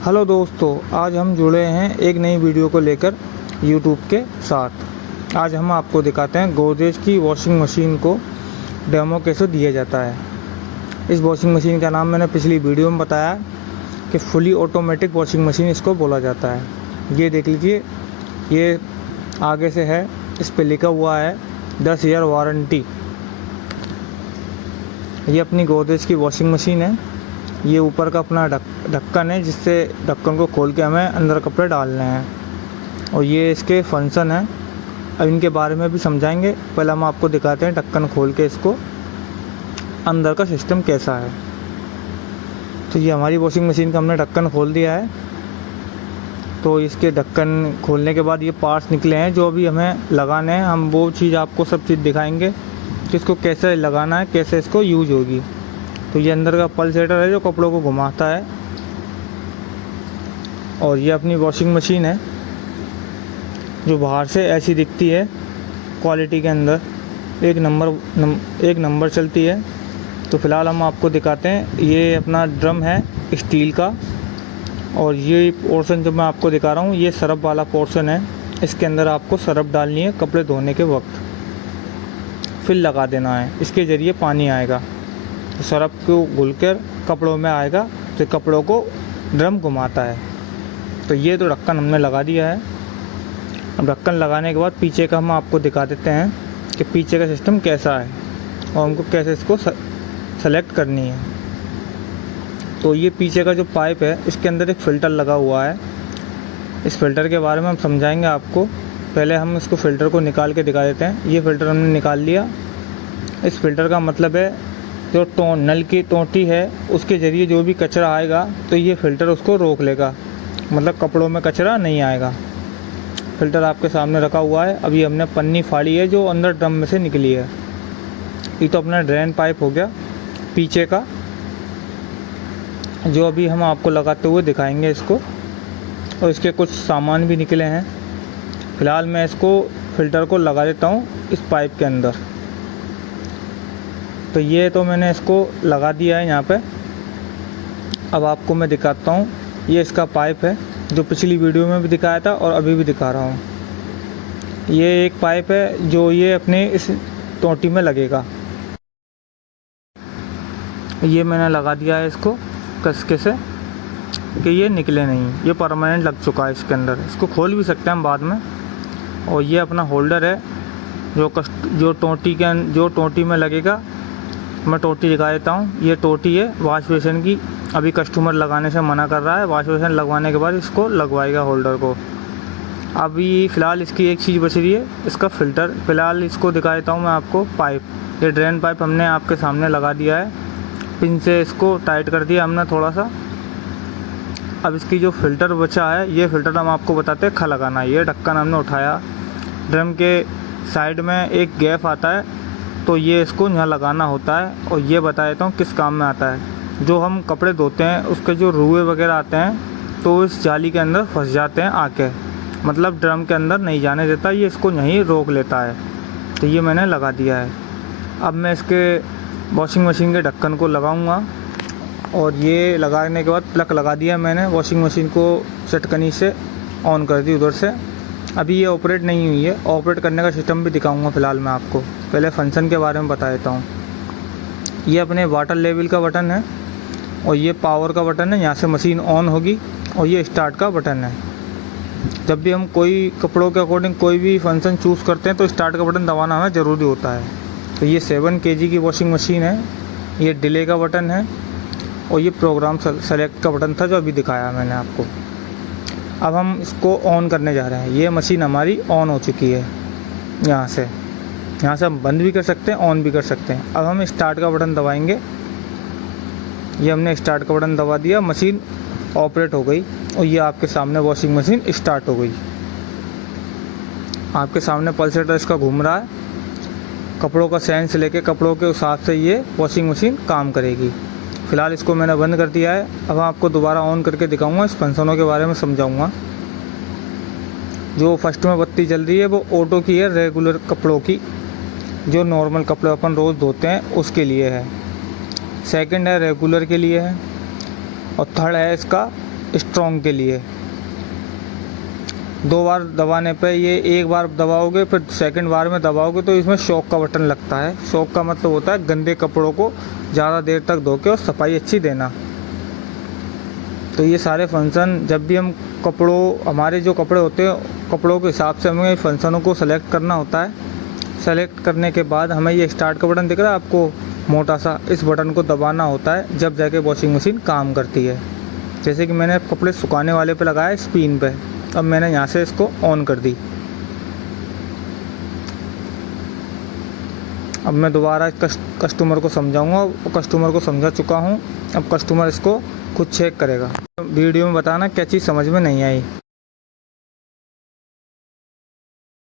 Hello दोस्तों, आज हम जुड़े हैं एक नई वीडियो को लेकर यूट्यूब के साथ। आज हम आपको दिखाते हैं गोदरेज की वॉशिंग मशीन को डेमो कैसे दिया जाता है। इस वॉशिंग मशीन का नाम मैंने पिछली वीडियो में बताया कि फुली ऑटोमेटिक वॉशिंग मशीन इसको बोला जाता है। ये देख लीजिए, ये आगे से है, इस पे लिखा हुआ है 10 ईयर वारंटी। ये अपनी गोदरेज की वॉशिंग मशीन है। ये ऊपर का अपना ढक्कन है, जिससे ढक्कन को खोल के हमें अंदर कपड़े डालने हैं, और ये इसके फंक्शन है। अब इनके बारे में भी समझाएंगे। पहले हम आपको दिखाते हैं ढक्कन खोल के इसको अंदर का सिस्टम कैसा है। तो ये हमारी वॉशिंग मशीन का हमने ढक्कन खोल दिया है। तो इसके ढक्कन खोलने के बाद ये पार्ट्स निकले हैं जो अभी हमें लगाने हैं। हम वो चीज़ आपको सब चीज़ दिखाएंगे कि इसको कैसे लगाना है, कैसे इसको यूज होगी। तो ये अंदर का पल्सेटर है जो कपड़ों को घुमाता है, और ये अपनी वॉशिंग मशीन है जो बाहर से ऐसी दिखती है। क्वालिटी के अंदर एक नंबर चलती है। तो फ़िलहाल हम आपको दिखाते हैं। ये अपना ड्रम है स्टील का, और ये पोर्शन जो मैं आपको दिखा रहा हूँ ये सरफ वाला पोर्शन है। इसके अंदर आपको सरफ डालनी है कपड़े धोने के वक्त, फिर लगा देना है। इसके ज़रिए पानी आएगा, तो सरफ को घुलकर कपड़ों में आएगा, तो कपड़ों को ड्रम घुमाता है। तो ये तो ढक्कन हमने लगा दिया है। अब ढक्कन लगाने के बाद पीछे का हम आपको दिखा देते हैं कि पीछे का सिस्टम कैसा है और हमको कैसे इसको सेलेक्ट करनी है। तो ये पीछे का जो पाइप है, इसके अंदर एक फ़िल्टर लगा हुआ है। इस फ़िल्टर के बारे में हम समझाएंगे आपको। पहले हम इसको फ़िल्टर को निकाल के दिखा देते हैं। ये फ़िल्टर हमने निकाल लिया। इस फ़िल्टर का मतलब है जो नल की टोंटी है उसके ज़रिए जो भी कचरा आएगा तो ये फ़िल्टर उसको रोक लेगा, मतलब कपड़ों में कचरा नहीं आएगा। फ़िल्टर आपके सामने रखा हुआ है। अभी हमने पन्नी फाड़ी है जो अंदर ड्रम में से निकली है। ये तो अपना ड्रेन पाइप हो गया पीछे का, जो अभी हम आपको लगाते हुए दिखाएंगे इसको। और इसके कुछ सामान भी निकले हैं। फ़िलहाल मैं इसको फ़िल्टर को लगा देता हूँ इस पाइप के अंदर। तो ये तो मैंने इसको लगा दिया है यहाँ पे। अब आपको मैं दिखाता हूँ। ये इसका पाइप है जो पिछली वीडियो में भी दिखाया था और अभी भी दिखा रहा हूँ। ये एक पाइप है जो ये अपने इस टोंटी में लगेगा। ये मैंने लगा दिया है इसको कसके से कि ये निकले नहीं। ये परमानेंट लग चुका है इसके अंदर। इसको खोल भी सकते हैं हम बाद में। और ये अपना होल्डर है जो टोंटी में लगेगा। मैं टोटी दिखा देता हूँ। ये टोटी है वॉश बेसिन की। अभी कस्टमर लगाने से मना कर रहा है। वॉश बेसिन लगवाने के बाद इसको लगवाएगा होल्डर को। अभी फ़िलहाल इसकी एक चीज़ बच रही है, इसका फ़िल्टर। फ़िलहाल इसको दिखा देता हूँ मैं आपको। पाइप, ये ड्रेन पाइप हमने आपके सामने लगा दिया है। पिन से इसको टाइट कर दिया हमने थोड़ा सा। अब इसकी जो फ़िल्टर बचा है, ये फ़िल्टर हम आपको बताते हैं लगाना है। ये ढक्कन हमने उठाया। ड्रम के साइड में एक गैप आता है, तो ये इसको यहाँ लगाना होता है। और ये बता देता हूँ किस काम में आता है। जो हम कपड़े धोते हैं उसके जो रुए वगैरह आते हैं तो इस जाली के अंदर फंस जाते हैं आके, मतलब ड्रम के अंदर नहीं जाने देता। ये इसको यहीं रोक लेता है। तो ये मैंने लगा दिया है। अब मैं इसके वॉशिंग मशीन के ढक्कन को लगाऊंगा। और ये लगाने के बाद प्लग लगा दिया मैंने। वॉशिंग मशीन को चटकनी से ऑन कर दी उधर से। अभी ये ऑपरेट नहीं हुई है। ऑपरेट करने का सिस्टम भी दिखाऊंगा फ़िलहाल मैं आपको। पहले फंक्शन के बारे में बता देता हूँ। ये अपने वाटर लेवल का बटन है, और ये पावर का बटन है। यहाँ से मशीन ऑन होगी। और ये स्टार्ट का बटन है। जब भी हम कोई कपड़ों के अकॉर्डिंग कोई भी फंक्शन चूज़ करते हैं तो स्टार्ट का बटन दबाना हमें ज़रूरी होता है। तो ये 7 kg की वॉशिंग मशीन है। ये डिले का बटन है, और ये प्रोग्राम सेलेक्ट का बटन था जो अभी दिखाया मैंने आपको। अब हम इसको ऑन करने जा रहे हैं। ये मशीन हमारी ऑन हो चुकी है। यहाँ से हम बंद भी कर सकते हैं, ऑन भी कर सकते हैं। अब हम स्टार्ट का बटन दबाएंगे। ये हमने स्टार्ट का बटन दबा दिया, मशीन ऑपरेट हो गई। और ये आपके सामने वॉशिंग मशीन स्टार्ट हो गई। आपके सामने पल्सेटर इसका घूम रहा है। कपड़ों का सेंस लेके कपड़ों के हिसाब से ये वॉशिंग मशीन काम करेगी। फ़िलहाल इसको मैंने बंद कर दिया है। अब आपको दोबारा ऑन करके दिखाऊंगा। इस फंक्शनों के बारे में समझाऊंगा। जो फर्स्ट में बत्ती जल रही है वो ऑटो की है, रेगुलर कपड़ों की, जो नॉर्मल कपड़े अपन रोज़ धोते हैं उसके लिए है। सेकंड है रेगुलर के लिए है। और थर्ड है इसका स्ट्रॉन्ग के लिए। 2 बार दबाने पे, ये एक बार दबाओगे फिर सेकंड बार में दबाओगे तो इसमें शॉक का बटन लगता है। शॉक का मतलब होता है गंदे कपड़ों को ज़्यादा देर तक धो के और सफाई अच्छी देना। तो ये सारे फंक्शन जब भी हम हमारे जो कपड़े होते हैं कपड़ों के हिसाब से हमें फंक्शनों को सेलेक्ट करना होता है। सेलेक्ट करने के बाद हमें ये स्टार्ट का बटन दिख रहा है आपको मोटा सा, इस बटन को दबाना होता है जब जाके वॉशिंग मशीन काम करती है। जैसे कि मैंने कपड़े सुखाने वाले पे लगाया स्पिन पे, अब मैंने यहाँ से इसको ऑन कर दी। अब मैं दोबारा कस्टमर को समझाऊंगा, कस्टमर को समझा चुका हूँ। अब कस्टमर इसको खुद चेक करेगा। वीडियो में बताना क्या चीज़ समझ में नहीं आई।